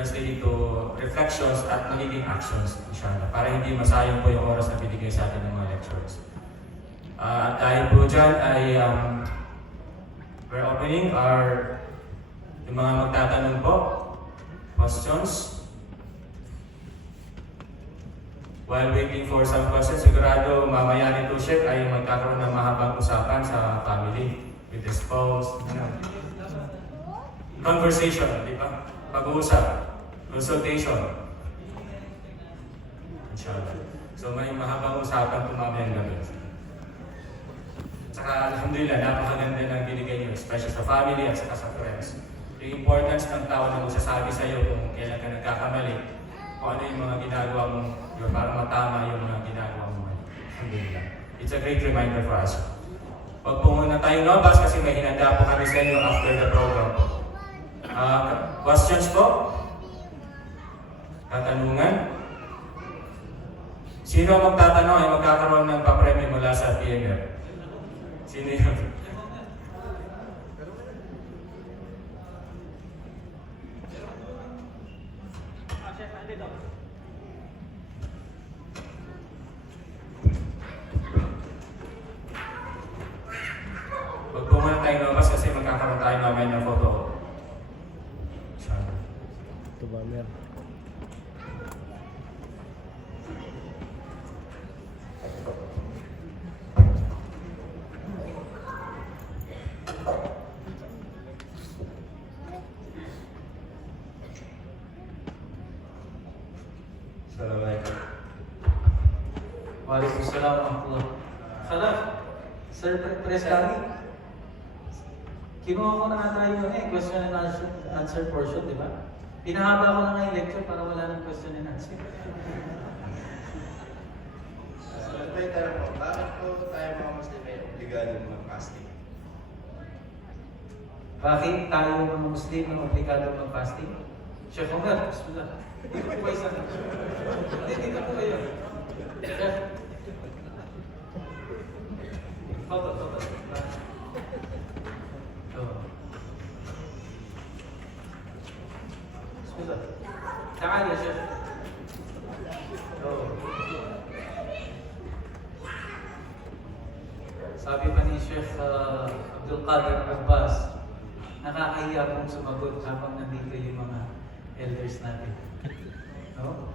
translate into reflections at magiging actions, inshallah, para hindi masayang po yung oras na binigay sa atin ng mga lectures. At dahil po dyan ay we're opening yung mga magtatanong po, questions. While waiting for some questions, sigurado mamaya nito Sheikh ay magkakaroon ng mahabang usapan sa family with the spouse. Conversation, di ba? Pag-uusap, consultation. Inshallah. So may mahabang usapan mamayang gabi. Saka alhamdulillah, napakaganda ng binigay niyo, especially sa family at saka sa friends. Yung importance ng tao na magsasabi sa iyo kung kailan ka nagkakamali, kung ano yung mga ginagawa mo, yung para matama yung mga ginagawa mo. Alhamdulillah. It's a great reminder for us. Huwag po muna tayong nabas kasi may hinanda po kami sa inyo after the program. Questions po? Katanungan? Sino ang magtatanong ay magkakaroon ng papremyo mula sa PNR? Sino yun? Huwag po muna tayong lumabas kasi magkakaroon tayo mamaya ng photo. Ito ba, Mer? Assalamualaikum. Waalaikumsalam warahmatullah. Khalaf, Sir Press kami. Kinuha ko na nga tayo question and answer portion, di ba? Pinahaba ko na nga yung lecture para wala ng question and answer. May tanong po, bakit po tayo mga Muslim ay obligado mag-fasting? Bakit tayo mga Muslim ang obligado mag-fasting? Sheikh Omar, bismillah. Dito po kayo sa... Dito po kayo. Sheikh. Toto. bismillah. تعال يا شيخ. Sabi pa ni Sheikh Abdul Qadir Abbas, nakakahiya pong sumagot habang nandito yung mga elders natin. No?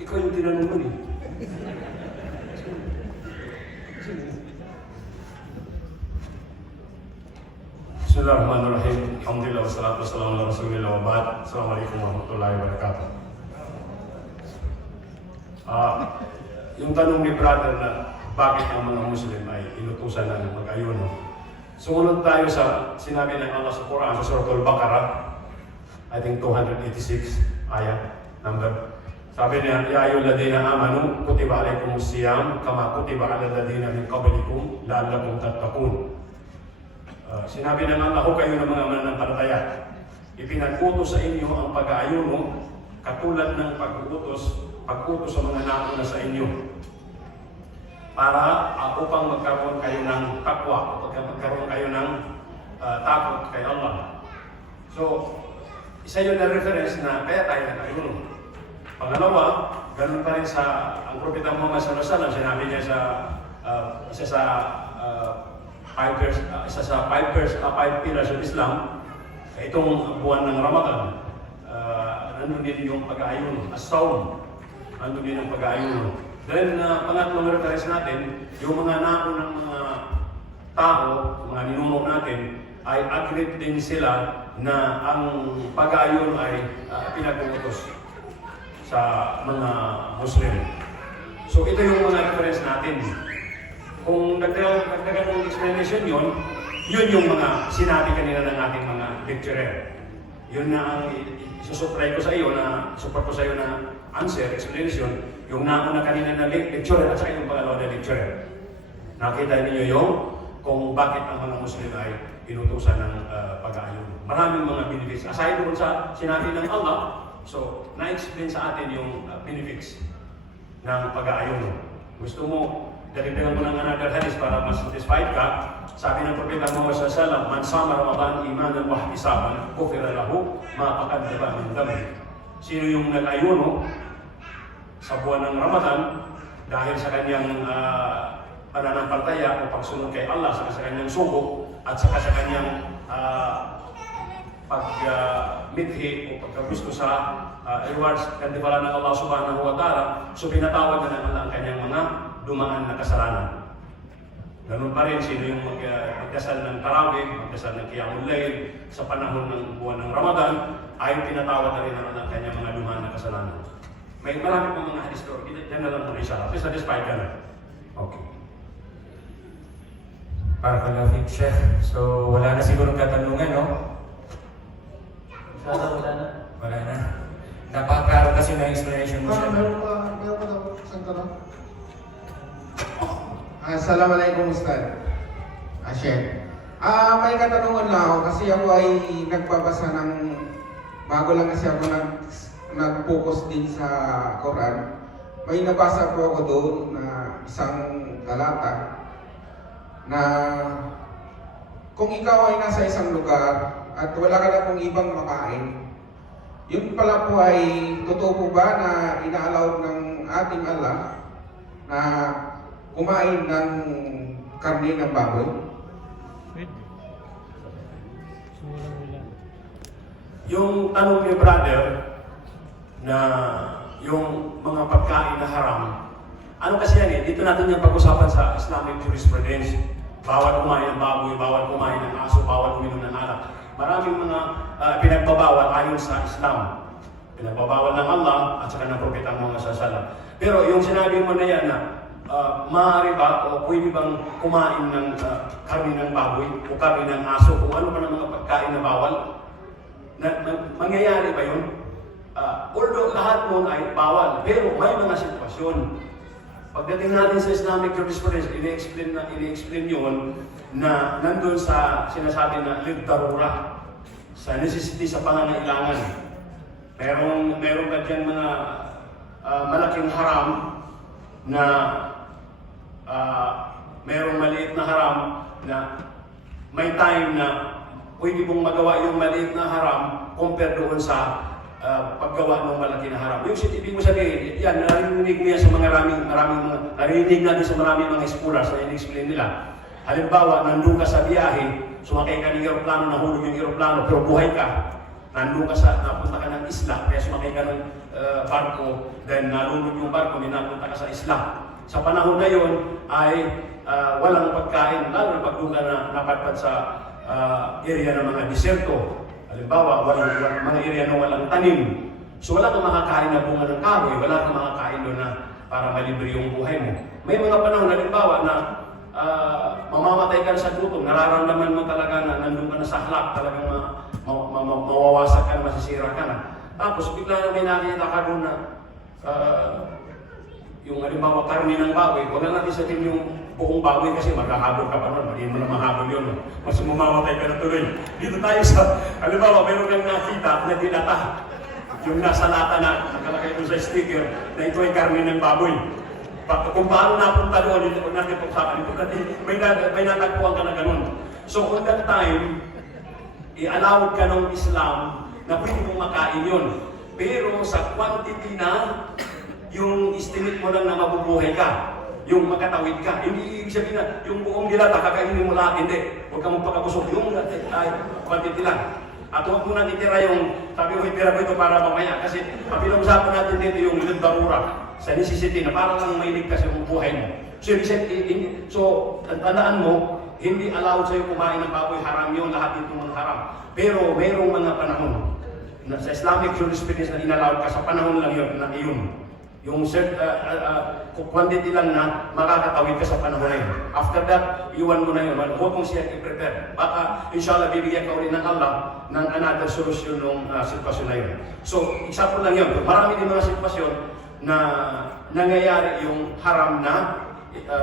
Ikaw yung tinanong mo eh. Bismillahirrahmanirrahim. Alhamdulillah wassalatu wassalamu ala Rasulillah wa ba'd. Assalamualaikum warahmatullahi wabarakatuh. Yung tanong ni brother na bakit ang mga Muslim ay inutusan ng mag-ayuno. Sumunod tayo sa sinabi ng Allah sa Quran sa Surah Al-Baqarah, I think 286 ayat number. Sabi niya, Ya ayyuhalladhina amanu kutiba alaykumus siyam kama kutiba alal ladzina min qablikum la'allakum tattaqun. Sinabi ng Allah, kayo ng mga mananampalataya, ipinag-utos sa inyo ang pag-aayuno katulad ng pag-utos sa mga nauna sa inyo para upang magkaroon kayo ng takwa, upang magkaroon kayo ng takot kay Allah. So, isa yun na reference na kaya tayo nag-ayuno. Pangalawa, ganun pa rin sa ang Propeta Muhammad sallallahu alaihi wasallam, sinabi niya sa isa sa five pillars of Islam, itong buwan ng Ramadan, nandun din yung pag-aayuno, as-sawm, nandun din yung pag-aayuno. Then, pangatlong reference natin, yung mga naunang mga tao, mga ninuno natin, ay agree din sila na ang pag-aayuno ay pinag-uutos sa mga Muslim. So, ito yung mga reference natin. Kung nagdagan ng explanation yun yung mga sinabi kanina ng ating mga lecturer. Yun na ang isusupply ko sa iyo na support ko sa iyo na answer, explanation, yung nauna kanina na lecturer at saka yung pangalawa na lecturer. Nakita niyo yung kung bakit ang mga Muslim ay pinutusan ng pag-aayuno. Maraming mga benefits. Aside doon sa sinabi ng Allah, so na-explain sa atin yung benefits ng pag-aayuno. Gusto mo, dalitan mo ng another hadith para mas satisfied ka. Sabi ng Propeta Muhammad SAW, "Man sama Ramadan imanan wa ihtisaban, ghufira lahu ma taqaddama min dhanbi." Sino yung nag-ayuno sa buwan ng Ramadan dahil sa kanyang pananampalataya o pagsunod kay Allah, sa kanyang sugo at sa kanyang pagmithi o pagkagusto sa rewards at tiwala ng Allah Subhanahu wa Ta'ala, so pinatawad na ng Allah ang kanyang mga dumaan na kasalanan. Ganun pa rin, sino yung magdasal ng tarawih, magdasal ng qiyamul layl sa panahon ng buwan ng Ramadan, ay pinatawad na rin ng Allah ang kanyang mga dumaan na kasalanan. May marami pang mga hadis doon, yan na lang muna isa. Kasi satisfied ka na. Okay. Barakallahu fiik, Sheikh. So, wala na siguro katanungan, no? Inshallah, wala na. Wala na. Napaka-klaro kasi na explanation mo, Sheikh. Meron pa daw isang tanong. Assalamualaikum Ustaz. Sheikh. May katanungan lang ako kasi ako ay nagbabasa ng bago lang kasi ako nag-focus din sa Quran. May nabasa po ako doon na isang talata na kung ikaw ay nasa isang lugar at wala ka na pong ibang makain, yun pala po ay totoo po ba na ina-allow ng ating Allah na kumain ng karne ng baboy? Yung tanong ni brother na yung mga pagkain na haram, ano kasi yan eh, dito natin yung pag-usapan sa Islamic jurisprudence. Bawal kumain ng baboy, bawal kumain ng aso, bawal uminom ng alak. Maraming mga pinagbabawal ayon sa Islam. Pinagbabawal ng Allah at saka ng Propeta Muhammad SAW. Pero yung sinabi mo na yan na maaari ba o pwede bang kumain ng karne ng baboy o karne ng aso kung ano pa ng mga pagkain na bawal? Mangyayari ba yun? Although lahat nun ay bawal, pero may mga sitwasyon. Pagdating natin sa Islamic jurisprudence, ini-explain yun na nandun sa sinasabi na lid-darura, sa necessity sa pangangailangan. Meron ba dyan mga malaking haram na merong maliit na haram na may time na pwede mong magawa yung maliit na haram compare doon sa paggawa ng malaki na haram. Yung ibig mo sabihin, yan, narinig niya sa narinig natin sa maraming mga scholars na in-explain nila. Halimbawa, nandun ka sa biyahe, sumakay ka ng aeroplano, nahulog yung aeroplano, pero buhay ka. Nandun ka napunta ka ng isla, kaya sumakay ka ng barko, then nalulog yung barko, napunta ka sa isla. Sa panahon na yun ay walang pagkain, lalo na pag doon ka na napadpad sa area ng mga diserto. Halimbawa, walang mga area na walang tanim. So wala kang makakain na bunga ng kahoy, wala kang makakain doon na para malibre yung buhay mo. May mga panahon, halimbawa, na mamamatay ka na sa gutom, nararamdaman mo talaga na nandun ka na sa halak, talagang mawawasak ka na, masisira ka na. Tapos bigla na may nakita ka doon na yung halimbawa karne ng baboy, huwag na natin sabihin yung buong baboy kasi maghahabol ka pa nun, hindi mo na mahabol yun. Mas mamamatay ka na tuloy. Dito tayo sa, halimbawa, meron kang nakita na dinata. Yung nasa lata na nakalagay doon sa sticker na ito ay karne ng baboy. Kung paano napunta doon, hindi ko natin pagsakan ito kasi may natagpuan ka na ganun. So on that time, i-allowed ka ng Islam na pwede mong makain yun. Pero sa quantity na yung estimate mo lang na mabubuhay ka, yung makatawid ka. Hindi ibig sabihin na yung buong dilata, kakainin mo lahat, hindi. Huwag ka magpakabusog. Yung quantity lang. At huwag mo nang itira yung, sabi ko, itira ko ito para mamaya. Kasi pinag-usapan natin dito yung lid-darura sa necessity na para lang may ligtas yung buhay mo. So, tandaan mo, hindi allowed sa'yo kumain ng baboy, haram yun, lahat ito mga haram. Pero mayroong mga panahon na sa Islamic jurisprudence na inallowed ka sa panahon lang yun, na iyon. Yung quantity lang na makakatawid ka sa panahon na yun. After that, iwan mo na yun. Huwag mong siya i-prepare. Baka, inshallah, bibigyan ka ulit ng Allah ng another solution ng sitwasyon na yun. So, example lang yun. Marami din mga sitwasyon na nangyayari yung haram na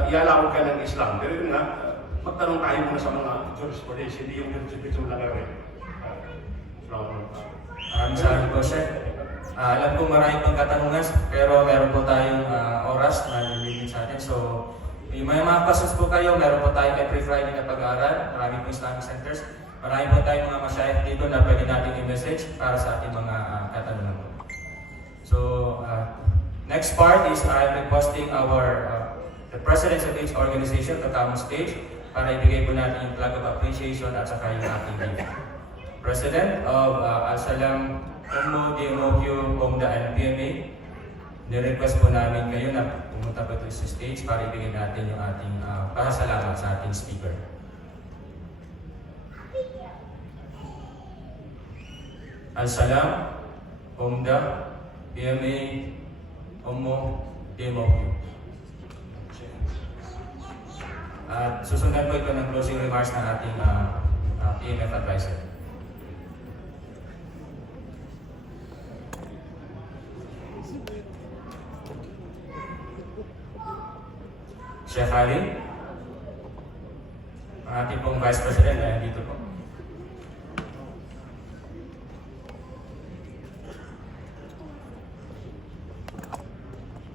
i-allow ka ng Islam. Pero yun nga, magtanong tayo muna sa mga jurisprudence, hindi yung jurisprudence lang rin. Maraming salamat po, Chef. Alam ko marami pang katanungan, pero meron po tayong oras na nililingin sa atin. So, may mga questions po kayo, meron po tayong every Friday na pag-aaral, marami po Islamic centers. Marami po tayong mga masyayikh dito na pwede natin i-message para sa ating mga katanungan po. So, next part is I'm requesting the presidents of each organization to come on stage para ibigay po natin yung flag of appreciation at saka yung ating gift. President of Al-Salam, Ummu DMOQ, Bomda and PMA, nirequest po namin kayo na pumunta po ito sa stage para ibigay natin yung ating pasasalamat sa ating speaker. Al-Salam, Bomda, PMA, Ummu DMOQ. At susundan po ito ng closing remarks ng ating PMF advisor. Sheikh Ali, ang ating pong Vice President ay dito po.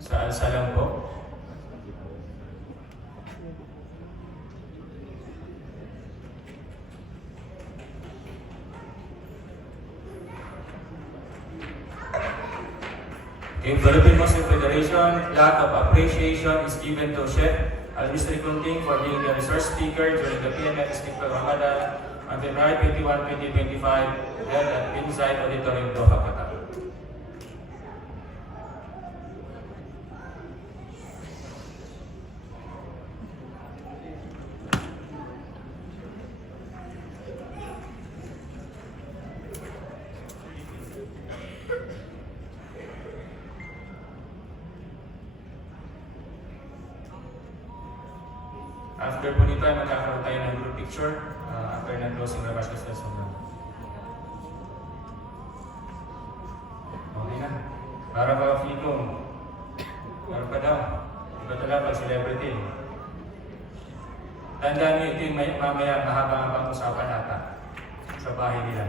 Sa Al-Salam po. In Philippine Muslim Federation, flag of appreciation is given to Sheikh Al-Misri Kunting for being the resource speaker during the PMF Istiqlal Ramadan on February 21, 2025, held at Bin Zayed Auditorium, Doha, Qatar. After po nito ay magkakaroon tayo ng group picture after ng closing remarks ng session. Okay na. Para ba Fikong? Para pa daw. Iba talaga pag celebrity. Tandaan nyo ito yung mamaya mahaba ang usapan ata sa bahay nila.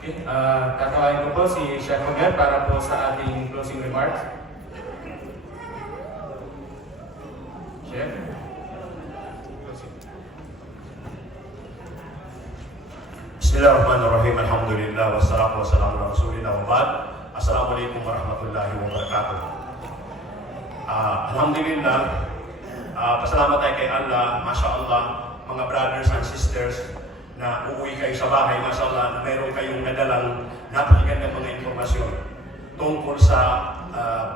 Okay. Tatawain ko po si Chef Roger para po sa ating closing remarks. Chef? Bismillahirrahmanirrahim. Alhamdulillah. Wassalatu wassalamu ala rasulillah wa ba'd. Assalamualaikum warahmatullahi wabarakatuh. Alhamdulillah. Pasalamat tayo kay Allah. Masya Allah. Mga brothers and sisters na uuwi kayo sa bahay. Masya Allah. Na mayroon kayong nadalang napakagandang mga informasyon tungkol sa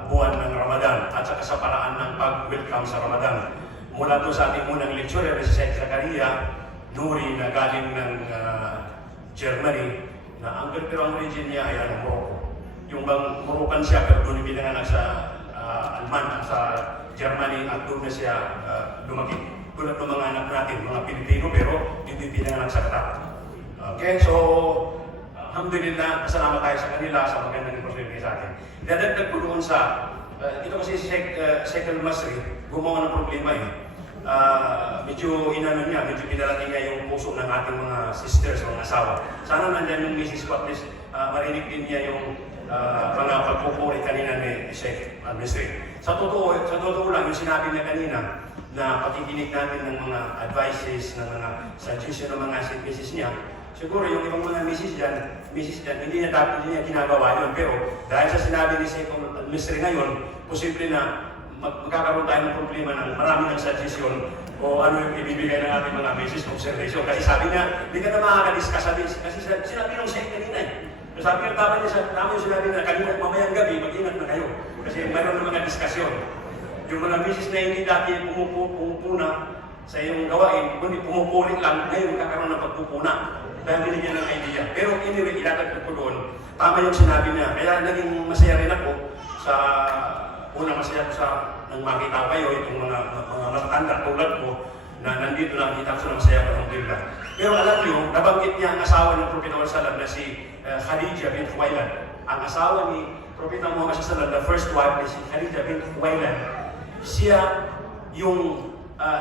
buwan ng Ramadan at saka sa paraan ng pag-welcome sa Ramadan. Mula to sa ating unang lecturer na si Sheikh Zakaria Nuri na galing ng Germany na pero ang origin niya ay Morocco. Yung bang Moroccan siya pero doon pinanganak sa Alman sa Germany at doon na siya lumaki. Tulad ng mga anak natin, mga Pilipino pero hindi pinanganak sa Qatar. Okay, so alhamdulillah, pasalamat tayo sa kanila sa magandang opportunity sa atin. Dadagdag ko doon sa, ito kasi si Sheikh Al-Masri, gumawa ng problema eh. Medyo medyo pinalaki niya yung puso ng ating mga sisters, mga asawa. Sana nandyan yung Mrs. ko, at least marinig din niya yung mga pagpupuri kanina ni Sheikh Al-Masri. Sa totoo lang, yung sinabi niya kanina, na pakikinig natin ng mga advices, ng mga suggestion ng mga Mrs. niya, siguro yung ibang mga Mrs. dyan, hindi niya ginagawa yun. Pero dahil sa sinabi ni Sheikh Al-Masri ngayon, posible na magkakaroon tayo ng problema ng marami ng suggestion o ano yung ibibigay ng ating mga Mrs. observation. Kasi sabi niya, hindi ka na makakadiscuss. Kasi sinabi ng Sheikh kanina eh. Sabi niya, tama yung sinabi na kanina, mamayang gabi, mag-ingat na kayo. Kasi mayroon ng mga diskusyon. Yung mga Mrs. na hindi dati pumupuna sa iyong gawain, kundi pumupuri lang, ngayon kakaroon ng pagpupuna. Dahil binigyan ng idea. Pero anyway, ilatag ko doon, tama yung sinabi niya. Kaya naging masaya rin ako sa masaya ko sa nang makita ko kayo, itong mga matatanda tulad ko, na nandito lang kita ko sa masaya ko, alhamdulillah. Pero alam niyo, nabanggit niya ang asawa ng Propeta Muhammad na si Khadija bint Khuwailid. Ang asawa ni Propeta Muhammad sallallahu the first wife ni si Khadija bint Khuwailid. Siya yung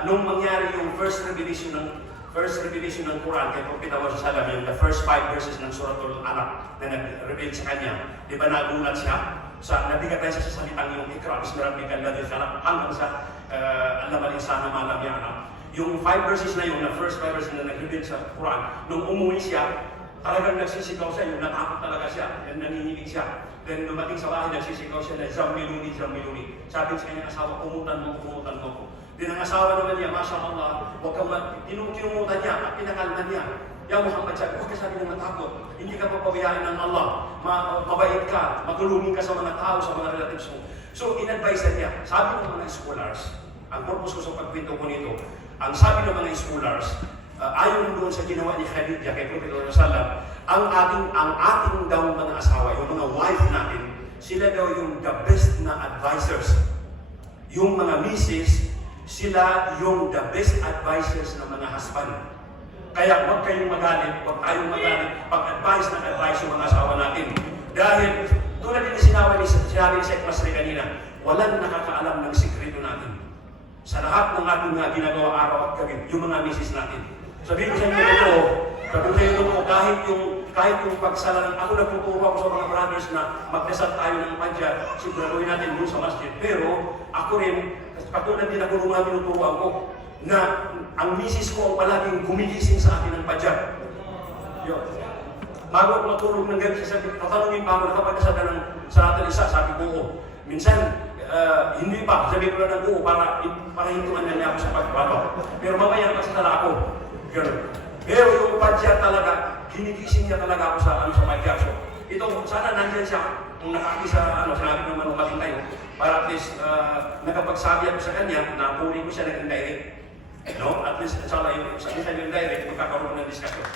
nung mangyari yung first revelation ng Quran kay Propeta Muhammad sallallahu alaihi wasallam, yung the first 5 verses ng Suratul Alaq na nag-reveal sa kanya, di ba nagulat siya? Nabigatan siya sa salitang yung Ikra bismi rabbikal ladzi khalaq hanggang sa allamal insana ma lam ya'lam. Yung 5 verses na yun, na first 5 verses na nag-reveal sa Quran, nung umuwi siya, talagang nagsisigaw siya, yung natakot talaga siya, and nanginginig siya. Then dumating sa bahay, nagsisigaw siya na Zammiluni, Zammiluni. Sabi sa kanyang asawa, umutan mo ko. Din ang asawa naman niya, Masya Allah, huwag kang kinumutan niya at pinakalman niya. Ya Muhammad, huwag ka sabi ng matakot. Hindi ka papabayaan ng Allah. Mabait ka, matulungin ka sa mga tao, sa mga relatives mo. So, in-advise niya. Sabi ng mga scholars, ang purpose ko sa pagkwento ko nito, ang sabi ng mga scholars, ayon doon sa ginawa ni Khadijah kay Prophet Sallallahu ang ating daw mga asawa, yung mga wife natin, sila daw yung the best na advisors. Yung mga misis, sila yung the best advisors ng mga husband. Kaya huwag kayong magalit, huwag tayong magalit pag-advise yung mga asawa natin. Dahil, tulad din sinabi ni Sheikh Masri kanina, walang nakakaalam ng sikreto natin. Sa lahat ng ating ginagawa araw at gabi, yung mga misis natin. Sabihin ko sa inyo ito, kahit yung pagsala, ako nagtuturo ako sa mga brothers na magdasal tayo ng padya, siguraduhin natin doon sa masjid. Pero ako rin, katulad din ako nung mga tinuturuan ko, na ang misis ko ang palaging gumigising sa akin ng padya. Bago ako matulog ng gabi, tatanungin pa ako, nakapagdasal ka ng salat al-Isha, sabi ko, minsan, hindi pa, sabi ko lang ng buo para hintuan na niya ako sa pagbabaw. Pero mamaya nakasala ako. Ganun. Pero yung padya talaga, ginigising niya talaga ako sa padya. So, ito, sana nandyan siya, kung nakaki sa sinabi naman ng kaling tayo, para at least nakapagsabi ako sa kanya, na puri ko siya ng indirect. No? At least, inshallah, yung sa indirect, magkakaroon ng discussion.